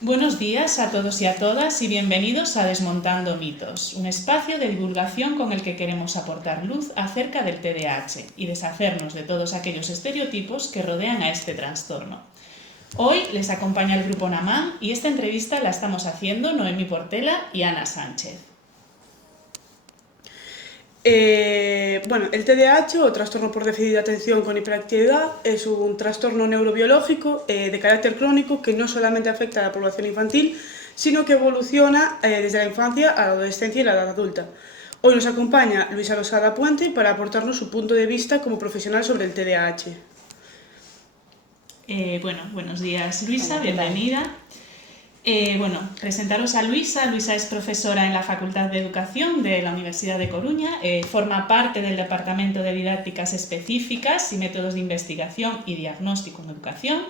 Buenos días a todos y a todas y bienvenidos a Desmontando Mitos, un espacio de divulgación con el que queremos aportar luz acerca del TDAH y deshacernos de todos aquellos estereotipos que rodean a este trastorno. Hoy les acompaña el grupo Namam y esta entrevista la estamos haciendo Noemí Portela y Ana Sánchez. El TDAH, o trastorno por déficit de atención con hiperactividad, es un trastorno neurobiológico de carácter crónico que no solamente afecta a la población infantil, sino que evoluciona desde la infancia a la adolescencia y la edad adulta. Hoy nos acompaña Luisa Losada Puente para aportarnos su punto de vista como profesional sobre el TDAH. Buenos días Luisa, bienvenida. Presentaros a Luisa. Luisa es profesora en la Facultad de Educación de la Universidad de Coruña, forma parte del Departamento de Didácticas Específicas y Métodos de Investigación y Diagnóstico en Educación.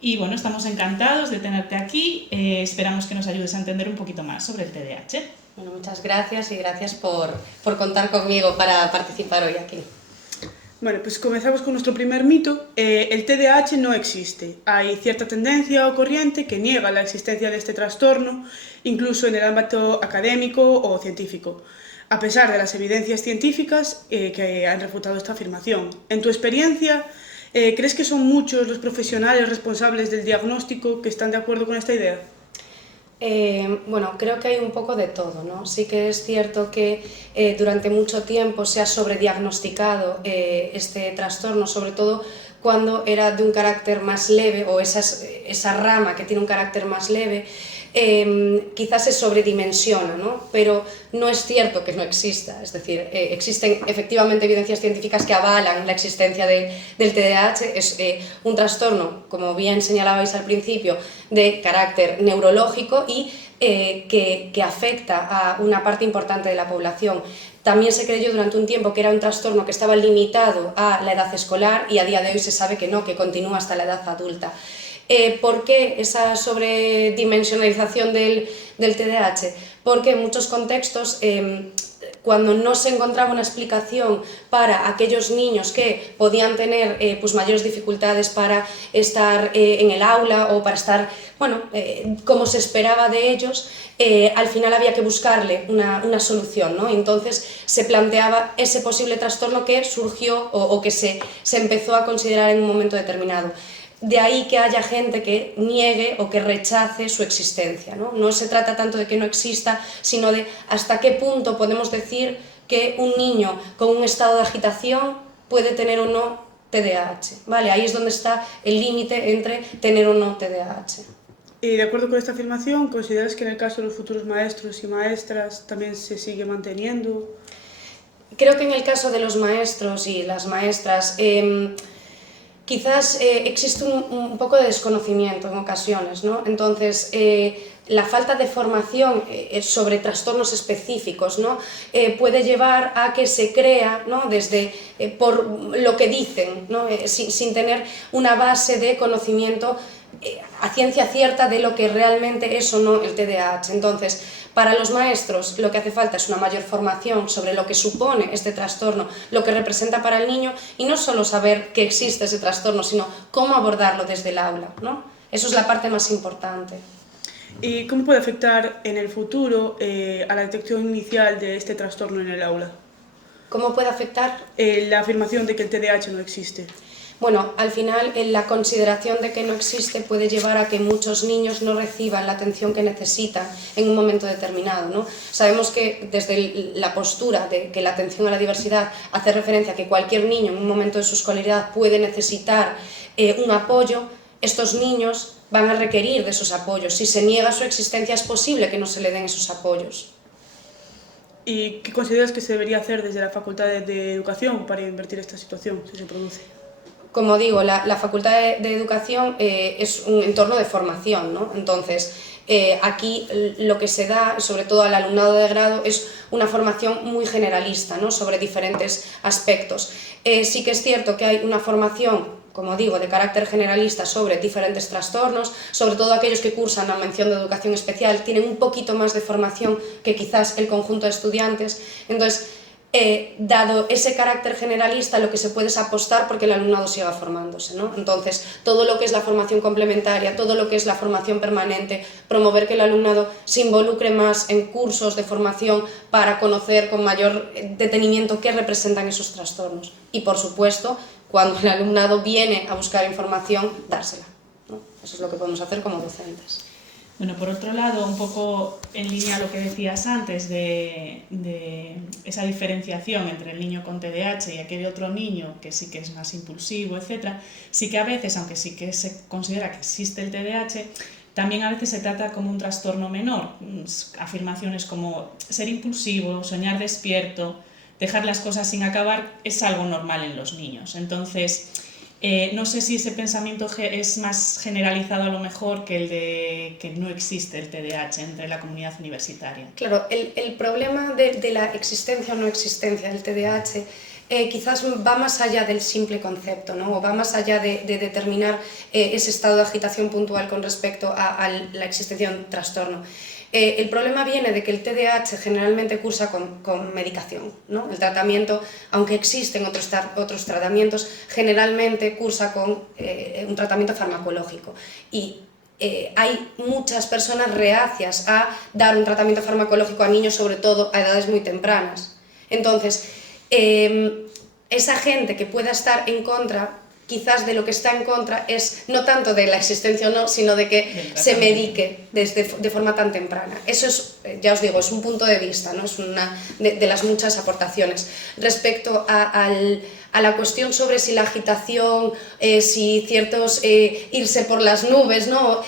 Y bueno, estamos encantados de tenerte aquí, esperamos que nos ayudes a entender un poquito más sobre el TDAH. Bueno, muchas gracias y gracias por contar conmigo para participar hoy aquí. Bueno, pues comenzamos con nuestro primer mito. El TDAH no existe. Hay cierta tendencia o corriente que niega la existencia de este trastorno, incluso en el ámbito académico o científico, a pesar de las evidencias científicas que han refutado esta afirmación. En tu experiencia, ¿crees que son muchos los profesionales responsables del diagnóstico que están de acuerdo con esta idea? Creo que hay un poco de todo, ¿no? Sí que es cierto que durante mucho tiempo se ha sobrediagnosticado este trastorno, sobre todo cuando era de un carácter más leve, o esa rama que tiene un carácter más leve, quizás se sobredimensiona, ¿no? Pero no es cierto que no exista, es decir, existen efectivamente evidencias científicas que avalan la existencia del TDAH. Es un trastorno, como bien señalabais al principio, de carácter neurológico y que afecta a una parte importante de la población. También se creyó durante un tiempo que era un trastorno que estaba limitado a la edad escolar y a día de hoy se sabe que no, que continúa hasta la edad adulta. ¿Por qué esa sobredimensionalización del TDAH? Porque en muchos contextos, cuando no se encontraba una explicación para aquellos niños que podían tener mayores dificultades para estar en el aula o para estar, como se esperaba de ellos, al final había que buscarle una solución, ¿no? Entonces se planteaba ese posible trastorno que surgió o que se empezó a considerar en un momento determinado. De ahí que haya gente que niegue o que rechace su existencia, ¿no? No se trata tanto de que no exista, sino de hasta qué punto podemos decir que un niño con un estado de agitación puede tener o no TDAH, ¿vale? Ahí es donde está el límite entre tener o no TDAH. Y de acuerdo con esta afirmación, ¿consideras que en el caso de los futuros maestros y maestras también se sigue manteniendo? Creo que en el caso de los maestros y las maestras, quizás existe un poco de desconocimiento en ocasiones, ¿no? Entonces, la falta de formación sobre trastornos específicos, ¿no? Puede llevar a que se crea, ¿no? por lo que dicen, ¿no? Sin tener una base de conocimiento a ciencia cierta de lo que realmente es o no el TDAH. Entonces, para los maestros lo que hace falta es una mayor formación sobre lo que supone este trastorno, lo que representa para el niño, y no solo saber que existe ese trastorno, sino cómo abordarlo desde el aula, ¿no? Eso es la parte más importante. ¿Y cómo puede afectar en el futuro a la detección inicial de este trastorno en el aula? ¿Cómo puede afectar? La afirmación de que el TDAH no existe. Bueno, al final la consideración de que no existe puede llevar a que muchos niños no reciban la atención que necesitan en un momento determinado, ¿no? Sabemos que desde la postura de que la atención a la diversidad hace referencia a que cualquier niño en un momento de su escolaridad puede necesitar un apoyo. Estos niños van a requerir de esos apoyos. Si se niega su existencia, es posible que no se le den esos apoyos. ¿Y qué consideras que se debería hacer desde la Facultad de Educación para invertir esta situación, si se produce? Como digo, la Facultad de Educación es un entorno de formación, ¿no? Entonces, aquí lo que se da, sobre todo al alumnado de grado, es una formación muy generalista, ¿no? Sobre diferentes aspectos. Sí que es cierto que hay una formación, como digo, de carácter generalista sobre diferentes trastornos, sobre todo aquellos que cursan la mención de educación especial, tienen un poquito más de formación que quizás el conjunto de estudiantes. Entonces, dado ese carácter generalista, lo que se puede es apostar porque el alumnado siga formándose, ¿no? Entonces, todo lo que es la formación complementaria, todo lo que es la formación permanente, promover que el alumnado se involucre más en cursos de formación para conocer con mayor detenimiento qué representan esos trastornos. Y, por supuesto, cuando el alumnado viene a buscar información, dársela, ¿no? Eso es lo que podemos hacer como docentes. Bueno, por otro lado, un poco en línea a lo que decías antes de esa diferenciación entre el niño con TDAH y aquel otro niño que sí que es más impulsivo, etcétera, sí que a veces, aunque sí que se considera que existe el TDAH, también a veces se trata como un trastorno menor. Afirmaciones como ser impulsivo, soñar despierto, dejar las cosas sin acabar es algo normal en los niños. Entonces, no sé si ese pensamiento es más generalizado a lo mejor que el de que no existe el TDAH entre la comunidad universitaria. Claro, el problema de la existencia o no existencia del TDAH quizás va más allá del simple concepto, ¿no? O va más allá de determinar ese estado de agitación puntual con respecto a la existencia de un trastorno. El problema viene de que el TDAH generalmente cursa con medicación, ¿no? El tratamiento, aunque existen otros tratamientos, generalmente cursa con un tratamiento farmacológico. Y hay muchas personas reacias a dar un tratamiento farmacológico a niños, sobre todo a edades muy tempranas. Entonces, esa gente que pueda estar en contra, quizás de lo que está en contra es no tanto de la existencia o no, sino de que se medique de forma tan temprana. Eso es, ya os digo, es un punto de vista, ¿no? Es una de las muchas aportaciones. Respecto a la cuestión sobre si la agitación, si ciertos irse por las nubes, ¿no?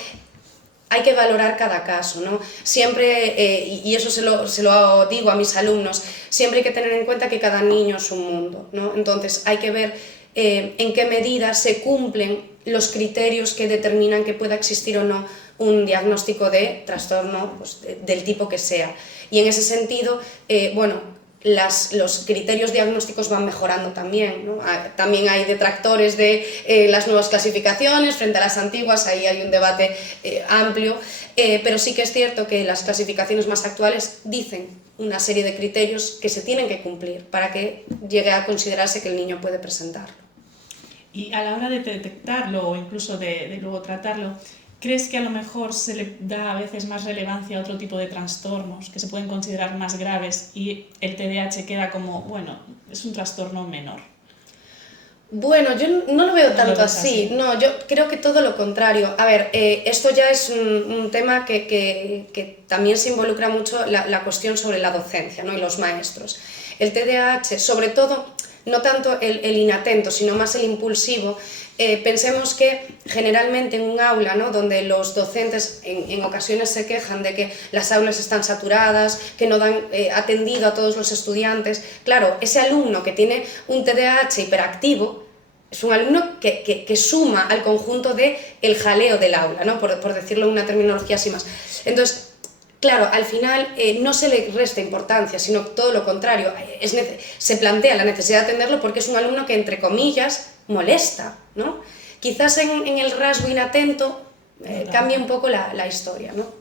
Hay que valorar cada caso, ¿no? Siempre, y eso se lo digo a mis alumnos, siempre hay que tener en cuenta que cada niño es un mundo, ¿no? Entonces hay que ver en qué medida se cumplen los criterios que determinan que pueda existir o no un diagnóstico de trastorno, pues, del tipo que sea. Y en ese sentido, bueno, los criterios diagnósticos van mejorando también, ¿no? También hay detractores de las nuevas clasificaciones frente a las antiguas, ahí hay un debate amplio, pero sí que es cierto que las clasificaciones más actuales dicen una serie de criterios que se tienen que cumplir para que llegue a considerarse que el niño puede presentarlo. Y a la hora de detectarlo o incluso de luego tratarlo, ¿crees que a lo mejor se le da a veces más relevancia a otro tipo de trastornos que se pueden considerar más graves y el TDAH queda como, bueno, es un trastorno menor? Bueno, yo no lo veo tanto así, no, yo creo que todo lo contrario. A ver, esto ya es un tema que también se involucra mucho la cuestión sobre la docencia, ¿no? Y los maestros. El TDAH, sobre todo, no tanto el inatento, sino más el impulsivo, pensemos que generalmente en un aula, ¿no? Donde los docentes en ocasiones se quejan de que las aulas están saturadas, que no dan atendido a todos los estudiantes, claro, ese alumno que tiene un TDAH hiperactivo es un alumno que suma al conjunto del jaleo del aula, ¿no? Por decirlo en una terminología así más. Entonces, claro, al final no se le resta importancia, sino todo lo contrario, se plantea la necesidad de atenderlo porque es un alumno que, entre comillas, molesta, ¿no? Quizás en el rasgo inatento cambie un poco la historia, ¿no?